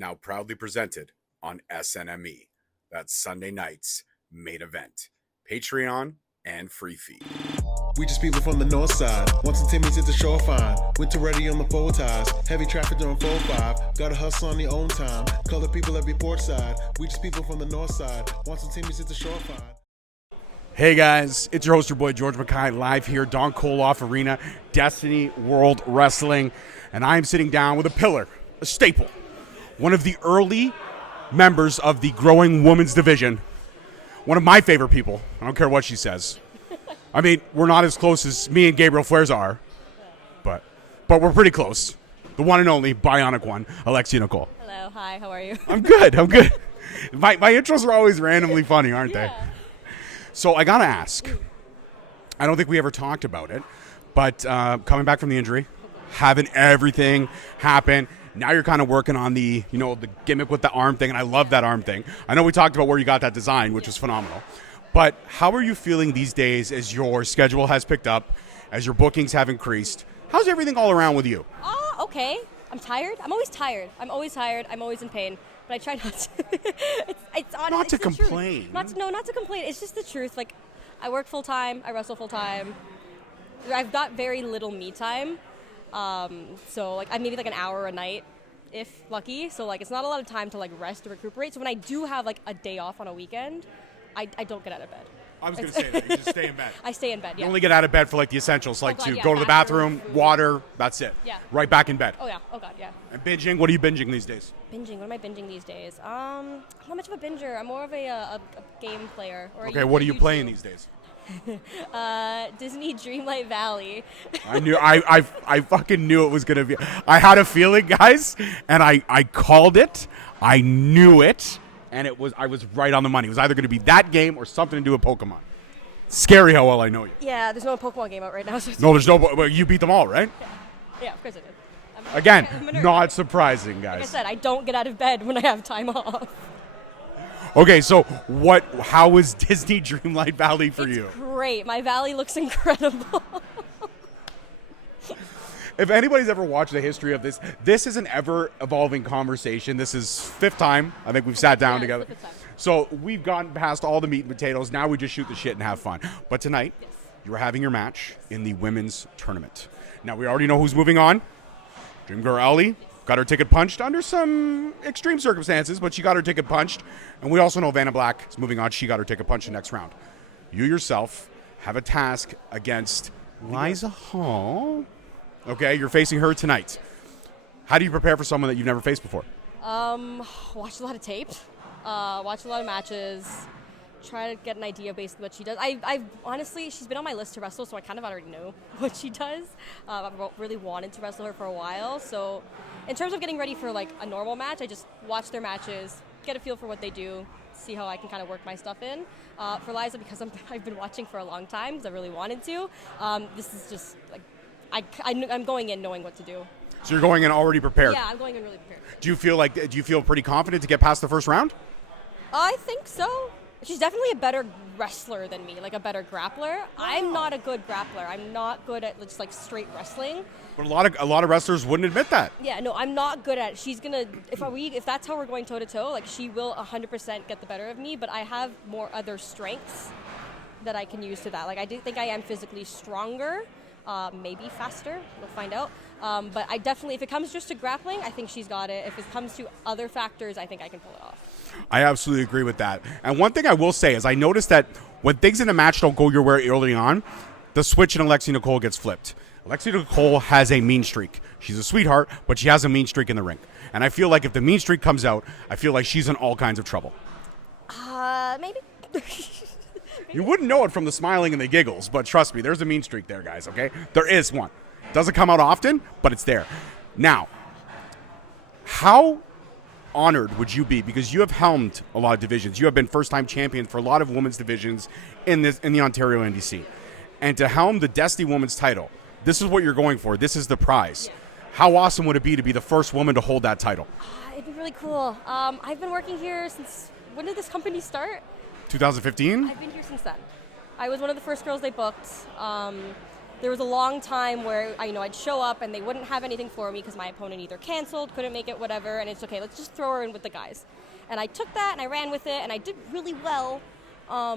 now proudly presented on SNME. That's Sunday night's main event. Patreon and free feed. We just people from the north side. Once the Timmy's at the shore fine. Winter ready on the four ties. Heavy traffic during 4-5. Gotta hustle on your own time. Color people every port side. We just people from the north side. Once the Timmy's at the shore fine. Hey guys, it's your host, your boy George Mackay, live here, Don Koloff Arena, Destiny World Wrestling, and I am sitting down with a pillar, a staple, one of the early members of the growing women's division, one of my favorite people. I don't care what she says. I mean, we're not as close as me and Gabriel Flares are, but we're pretty close. The one and only Bionic One, Alexxia Nicole. Hello, hi, how are you? I'm good. My intros are always randomly funny, aren't they? So I gotta ask, I don't think we ever talked about it, but coming back from the injury, having everything happen, now you're kind of working on the gimmick with the arm thing, and I love that arm thing. I know we talked about where you got that design, which was phenomenal. But how are you feeling these days as your schedule has picked up, as your bookings have increased? How's everything all around with you? Okay. I'm tired. I'm always tired. I'm always in pain. But I try not to. it's honest. Not to it's the complain. Truth. Not to complain. It's just the truth. Like, I work full time. I wrestle full time. I've got very little me time. So like I maybe like an hour a night, if lucky. So like it's not a lot of time to like rest or recuperate. So when I do have like a day off on a weekend, I don't get out of bed. I was going to say that. You just stay in bed. I stay in bed, yeah. You only get out of bed for like the essentials, like God, to yeah, go to the bathroom, food. water, that's it. Yeah. Right back in bed. Oh, yeah. Oh, God, yeah. And binging, what are you binging these days? Binging. What am I binging these days? I'm not much of a binger. I'm more of a game player. Okay, what are you playing these days? Disney Dreamlight Valley. I fucking knew it was gonna be. I had a feeling, guys, and I called it. I knew it, and I was right on the money. It was either gonna be that game or something to do with Pokemon. Scary how well I know you. Yeah, there's no Pokemon game out right now. So no, there's no. Well, you beat them all, right? Yeah, of course I did. Again, I'm not surprising, guys. Like I said, I don't get out of bed when I have time off. Okay, so how is Disney Dreamlight Valley for you? Great. My valley looks incredible. If anybody's ever watched the history of this is an ever-evolving conversation. This is fifth time I think we've sat down together. So we've gotten past all the meat and potatoes. Now we just shoot the shit and have fun. But tonight, you are having your match in the women's tournament. Now, we already know who's moving on. Dream Girl Ali got her ticket punched under some extreme circumstances, but she got her ticket punched. And we also know Vanna Black is moving on. She got her ticket punched the next round. You yourself have a task against Liza Hall. Okay, you're facing her tonight. How do you prepare for someone that you've never faced before? Watch a lot of tape. Watch a lot of matches. Try to get an idea of basically what she does. I honestly, she's been on my list to wrestle, so I kind of already know what she does. I've really wanted to wrestle her for a while. So in terms of getting ready for like a normal match, I just watch their matches, get a feel for what they do, see how I can kind of work my stuff in. For Liza, because I've been watching for a long time, because I really wanted to. This is just like, I'm going in knowing what to do. So you're going in already prepared? Yeah, I'm going in really prepared. Do you feel pretty confident to get past the first round? I think so. She's definitely a better wrestler than me, like a better grappler. I'm not a good grappler. I'm not good at just like straight wrestling. But a lot of wrestlers wouldn't admit that. Yeah, no, I'm not good at it. She's gonna if that's how we're going toe to toe, like she will 100% get the better of me. But I have more other strengths that I can use to that. Like I do think I am physically stronger, maybe faster. We'll find out. But I definitely, if it comes just to grappling, I think she's got it. If it comes to other factors, I think I can pull it off. I absolutely agree with that. And one thing I will say is I noticed that when things in a match don't go your way early on, the switch in Alexxia Nicole gets flipped. Alexxia Nicole has a mean streak. She's a sweetheart, but she has a mean streak in the ring. And I feel like if the mean streak comes out, I feel like she's in all kinds of trouble. Maybe. You wouldn't know it from the smiling and the giggles, but trust me, there's a mean streak there, guys, okay? There is one. Doesn't come out often, but it's there. Now, how honored would you be, because you have helmed a lot of divisions. You have been first-time champion for a lot of women's divisions in the Ontario NDC. And to helm the Destiny Women's title, this is what you're going for. This is the prize. Yeah. How awesome would it be to be the first woman to hold that title? It'd be really cool. I've been working here since, when did this company start? 2015? I've been here since then. I was one of the first girls they booked. there was a long time where I'd show up and they wouldn't have anything for me because my opponent either canceled, couldn't make it, whatever, and it's okay, let's just throw her in with the guys. And I took that and I ran with it and I did really well. I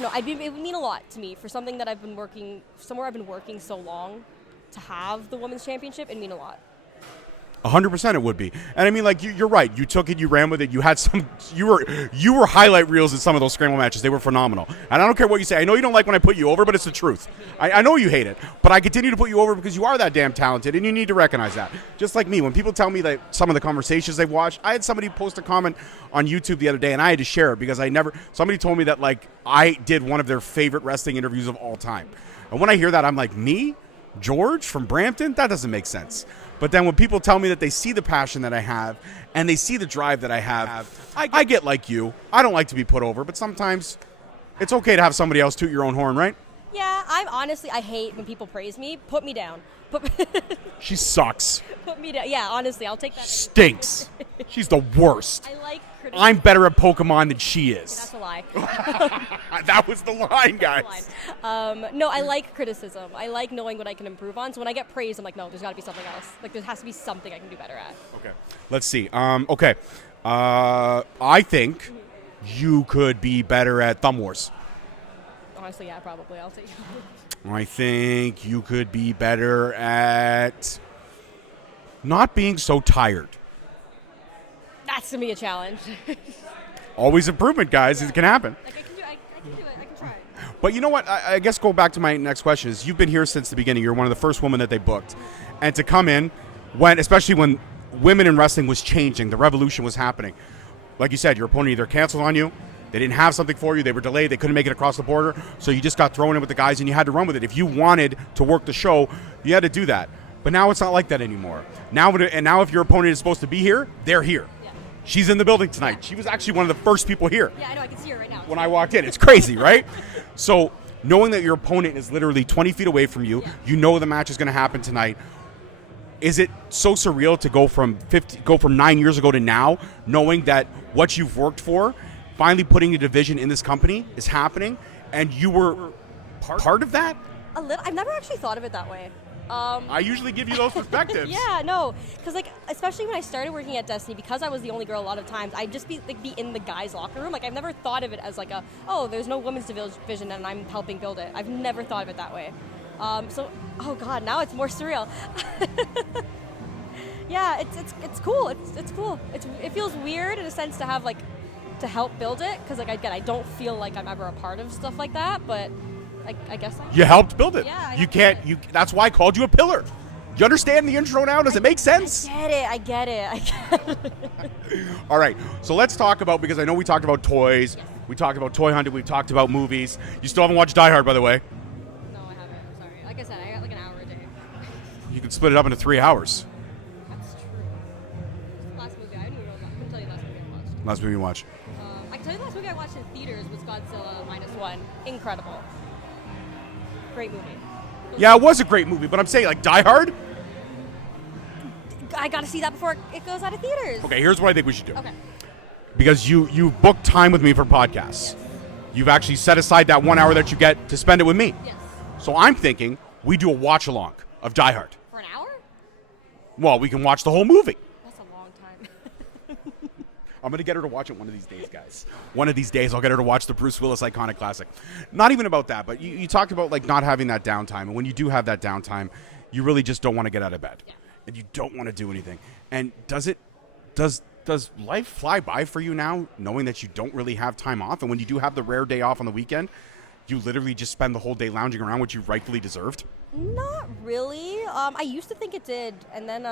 don't know, it would mean a lot to me for something that I've been working so long to have the women's championship. It'd mean a lot. 100% it would be. And I mean, like, you're right. You took it, you ran with it. You had you were highlight reels in some of those scramble matches. They were phenomenal. And I don't care what you say. I know you don't like when I put you over, but it's the truth. I know you hate it, but I continue to put you over because you are that damn talented, and you need to recognize that. Just like me, when people tell me that some of the conversations they've watched, I had somebody post a comment on YouTube the other day, and I had to share it because somebody told me that, like, I did one of their favorite wrestling interviews of all time. And when I hear that, I'm like, me? George from Brampton? That doesn't make sense. But then when people tell me that they see the passion that I have and they see the drive that I have, I get like you. I don't like to be put over, but sometimes it's okay to have somebody else toot your own horn, right? Yeah, I hate when people praise me. Put me down. She sucks. Put me down. Yeah, honestly, I'll take that. Stinks. She's the worst. I like criticism. I'm better at Pokemon than she is. That's a lie. That was the line, guys. No, I like criticism. I like knowing what I can improve on. So when I get praised, I'm like, no, there's got to be something else. Like, there has to be something I can do better at. Okay. Let's see. Okay. I think you could be better at Thumb Wars. Honestly, yeah, probably. I'll take it. I think you could be better at not being so tired. That's going to be a challenge. Always improvement, guys. It can happen. Like, I can do it. I can try. But you know what? I guess go back to my next question is you've been here since the beginning. You're one of the first women that they booked. And to come in, especially when women in wrestling was changing, the revolution was happening. Like you said, your opponent either canceled on you, they didn't have something for you, they were delayed, they couldn't make it across the border, so you just got thrown in with the guys and you had to run with it. If you wanted to work the show, you had to do that. But now it's not like that anymore. Now if your opponent is supposed to be here, they're here. Yeah. She's in the building tonight. Yeah. She was actually one of the first people here. Yeah, I know. I can see her right now. When I walked in. It's crazy, right? So knowing that your opponent is literally 20 feet away from you, you know the match is going to happen tonight. Is it so surreal to go from 9 years ago to now, knowing that what you've worked for, finally putting a division in this company is happening, and you were part of that? A little. I've never actually thought of it that way. I usually give you those perspectives. Yeah, no, because especially when I started working at Destiny, because I was the only girl a lot of times, I'd just be in the guys' locker room. Like, I've never thought of it as like there's no women's division and I'm helping build it. I've never thought of it that way. Oh God, now it's more surreal. Yeah, it's cool. It's cool. It feels weird in a sense to have to help build it, because I don't feel like I'm ever a part of stuff like that, but I guess you helped build it. Yeah, that's why I called you a pillar. You understand the intro now? Does it make sense? I get it. All right, so let's talk about, because I know we talked about toys, we talked about toy hunting, we talked about movies. You still haven't watched Die Hard, by the way? No, I haven't. I'm sorry. Like I said, I got like an hour a day. You can split it up into 3 hours. That's true. Last movie, I couldn't tell you the last movie I watched. Last movie you watched? I can tell you the last movie I watched in theaters was Godzilla -1. Incredible. Great movie. Yeah, it was a great movie, but I'm saying, like, Die Hard? I got to see that before it goes out of theaters. Okay, here's what I think we should do. Okay. Because you've booked time with me for podcasts. Yes. You've actually set aside that 1 hour that you get to spend it with me. Yes. So I'm thinking we do a watch-along of Die Hard. For an hour? Well, we can watch the whole movie. That's a long time. I'm going to get her to watch it one of these days, guys. One of these days, I'll get her to watch the Bruce Willis iconic classic. Not even about that, but you talked about, like, not having that downtime. And when you do have that downtime, you really just don't want to get out of bed. Yeah. And you don't want to do anything. And does life fly by for you now, knowing that you don't really have time off? And when you do have the rare day off on the weekend, you literally just spend the whole day lounging around, which you rightfully deserved? Not really. I used to think it did. And then,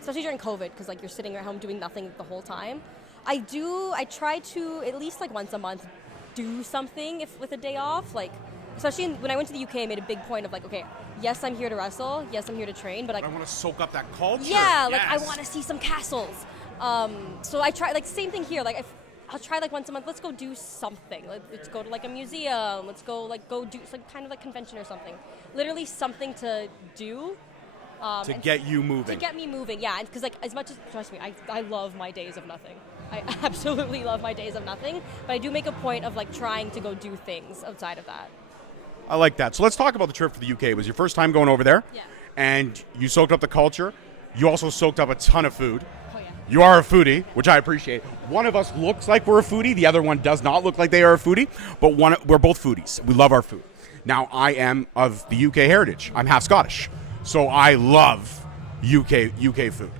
especially during COVID, because, like, you're sitting at home doing nothing the whole time. I try to, at least, like, once a month, do something with a day off. Like, especially when I went to the UK, I made a big point of, like, okay, yes, I'm here to wrestle. Yes, I'm here to train. But I want to soak up that culture. Yeah, like, I want to see some castles. So I try, like, same thing here. Like, I'll try, like, once a month, let's go do something. Let's go to, like, a museum. Let's go do, like, kind of like convention or something. Literally something to do. To get you moving. To get me moving, yeah. Because, like, as much as, trust me, I love my days of nothing. I absolutely love my days of nothing. But I do make a point of, like, trying to go do things outside of that. I like that. So let's talk about the trip for the UK. It was your first time going over there. Yeah. And you soaked up the culture. You also soaked up a ton of food. Oh, yeah. You are a foodie, which I appreciate. One of us looks like we're a foodie. The other one does not look like they are a foodie. But we're both foodies. We love our food. Now, I am of the UK heritage. I'm half Scottish. So I love UK food.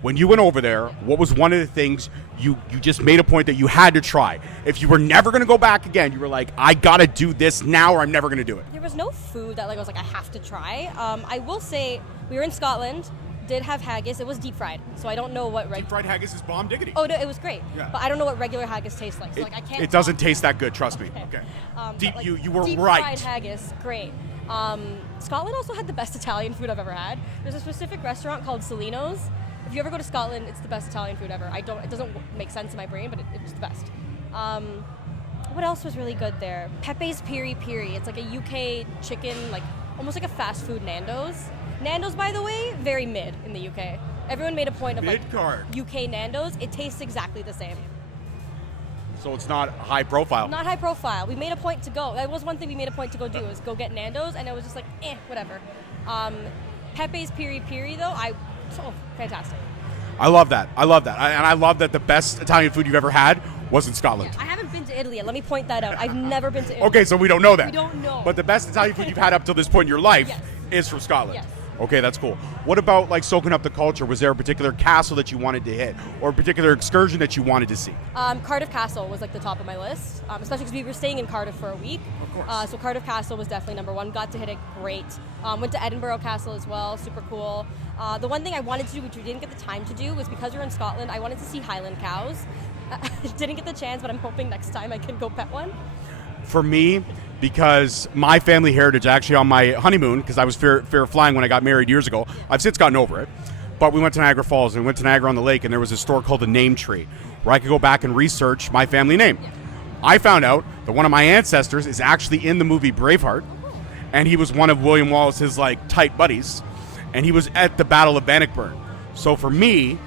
When you went over there, what was one of the things you just made a point that you had to try? If you were never going to go back again, you were like, I got to do this now or I'm never going to do it. There was no food that I was like, I have to try. I will say, we were in Scotland, did have haggis. It was deep fried, so I don't know what Deep fried haggis is bomb diggity. Oh no, it was great. Yeah. But I don't know what regular haggis tastes like. So like I can't. It doesn't taste that good, trust me. Okay. But, like, you were deep right. fried haggis, great. Scotland also had the best Italian food I've ever had. There's a specific restaurant called Celino's. If you ever go to Scotland, it's the best Italian food ever. It doesn't make sense in my brain, but it's the best. What else was really good there? Pepe's Piri Piri. It's like a UK chicken, like almost like a fast food Nando's. Nando's, by the way, very mid in the UK. Everyone made a point of Mid-card. like UK Nando's. It tastes exactly the same. So it's not high profile. Not high profile. We made a point to go. That was one thing we made a point to go do, was go get Nando's, and it was just like, whatever. Pepe's Piri Piri, though, fantastic. I love that. And I love that the best Italian food you've ever had was in Scotland. Yeah, I haven't been to Italy yet. Let me point that out. I've never been to Italy. Okay, so we don't know that. We don't know. But the best Italian food you've had up till this point in your life Yes. is from Scotland. Yes. Okay, that's cool. What about like soaking up the culture? Was there a particular castle that you wanted to hit, or a particular excursion that you wanted to see? Cardiff Castle was like the top of my list, especially because we were staying in Cardiff for a week. Of course. So Cardiff Castle was definitely number one. Got to hit it great. Went to Edinburgh Castle as well, super cool. The one thing I wanted to do, which we didn't get the time to do, was because we were in Scotland, I wanted to see Highland cows. Didn't get the chance, but I'm hoping next time I can go pet one. For me, because my family heritage, actually on my honeymoon, because I was fear of flying when I got married years ago, I've since gotten over it, but we went to Niagara Falls and we went to Niagara on the Lake, and there was a store called the Name Tree where I could go back and research my family name. Yeah. I found out that one of my ancestors is actually in the movie Braveheart, and he was one of William Wallace's like tight buddies, and he was at the Battle of Bannockburn. So for me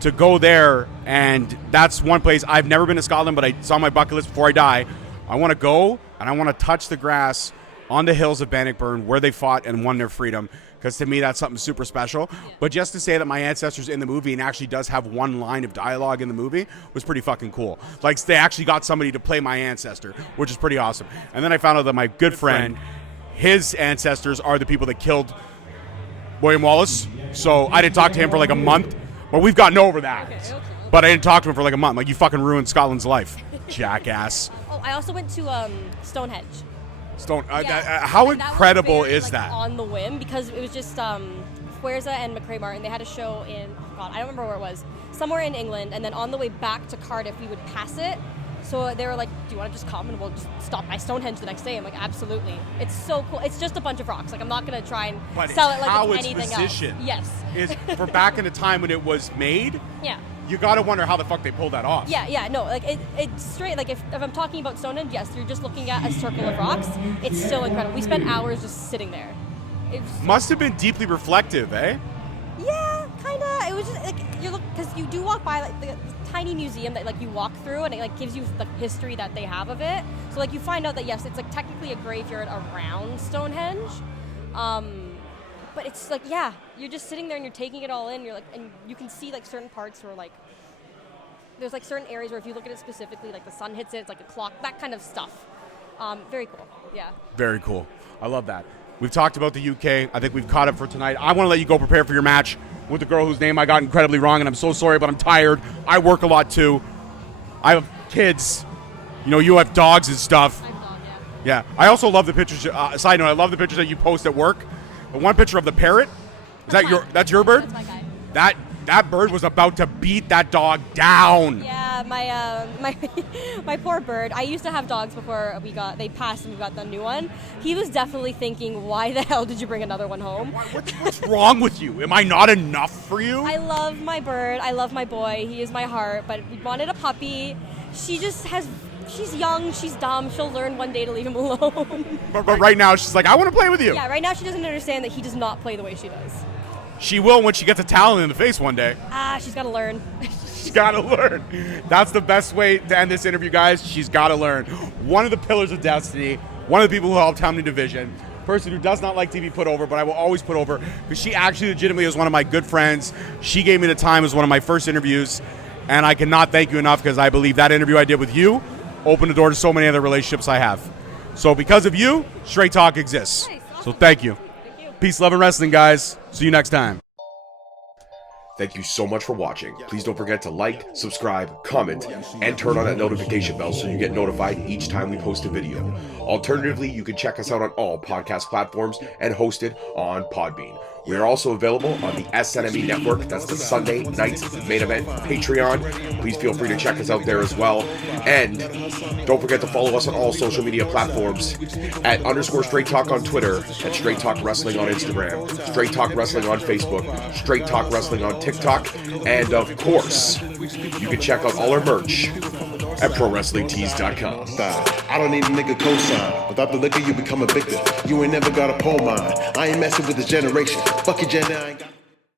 to go there, and that's one place I've never been to Scotland, but it's on my bucket list before I die. I want to go and I want to touch the grass on the hills of Bannockburn where they fought and won their freedom, because to me that's something super special. Yeah. But just to say that my ancestor's in the movie and actually does have one line of dialogue in the movie was pretty fucking cool. Like they actually got somebody to play my ancestor, which is pretty awesome. And then I found out that my good friend, his ancestors are the people that killed William Wallace. So I didn't talk to him for like a month, but we've gotten over that. Okay. But I didn't talk to him for like a month. Like, you fucking ruined Scotland's life, jackass. I also went to Stonehenge. How And incredible was very, is that? On the whim, because it was just Fuerza and McRae Martin. They had a show in, I don't remember where it was, somewhere in England, and then on the way back to Cardiff, we would pass it. So they were like, do you want to just come and we'll just stop by Stonehenge the next day? I'm like, absolutely. It's so cool. It's just a bunch of rocks. Like, I'm not going to try and sell it like how it's it's anything positioned else. Yes. Is for back in the time when it was made. Yeah. You got to wonder how the fuck they pulled that off. Yeah, no, like it's straight. Like if I'm talking about Stonehenge, yes, you're just looking at a circle of rocks. It's still incredible. We spent hours just sitting there. Must have been deeply reflective, eh? Yeah, kind of. It was just like because you do walk by like the tiny museum that like you walk through, and it like gives you the history that they have of it. So like you find out that yes, it's like technically a graveyard around Stonehenge. But it's like, yeah, you're just sitting there and you're taking it all in. You're like, and you can see like certain parts where like, there's like certain areas where if you look at it specifically, like the sun hits it, it's like a clock, that kind of stuff. Very cool, yeah. Very cool. I love that. We've talked about the UK. I think we've caught up for tonight. I want to let you go prepare for your match with the girl whose name I got incredibly wrong, and I'm so sorry, but I'm tired. I work a lot too. I have kids. You know, you have dogs and stuff. I'm dog, Yeah. I also love the pictures. Side note, I love the pictures that you post at work. The one picture of the parrot. That's your bird? That's my guy. That bird was about to beat that dog down. Yeah, my poor bird. I used to have dogs before they passed and we got the new one. He was definitely thinking, why the hell did you bring another one home? What's wrong with you? Am I not enough for you? I love my bird. I love my boy. He is my heart. But we wanted a puppy. She's young, she's dumb, she'll learn one day to leave him alone. But right now, she's like, I want to play with you. Yeah, right now she doesn't understand that he does not play the way she does. She will when she gets a towel in the face one day. She's got to learn. She's got to learn. That's the best way to end this interview, guys. She's got to learn. One of the pillars of destiny, one of the people who helped Hamley Division, person who does not like to be put over, but I will always put over because she actually legitimately is one of my good friends. She gave me the time as one of my first interviews, and I cannot thank you enough because I believe that interview I did with you opened the door to so many other relationships I have. So because of you, Straight Talk exists. Nice, awesome. So thank you. Thank you. Peace, love, and wrestling, guys. See you next time. Thank you so much for watching. Please don't forget to like, subscribe, comment, and turn on that notification bell so you get notified each time we post a video. Alternatively, you can check us out on all podcast platforms and hosted on Podbean. We are also available on the SNME network. That's the Sunday Night Main Event Patreon. Please feel free to check us out there as well. And don't forget to follow us on all social media platforms at _Straight Talk on Twitter, at Straight Talk Wrestling on Instagram, Straight Talk Wrestling on Facebook, Straight Talk Wrestling on TikTok, and of course, you can check out all our merch at ProWrestlingTees.com. I don't need a nigga cosign. Without the liquor, you become a victim. You ain't never got a pole mine. I ain't messing with this generation. Fuck your gen, I ain't got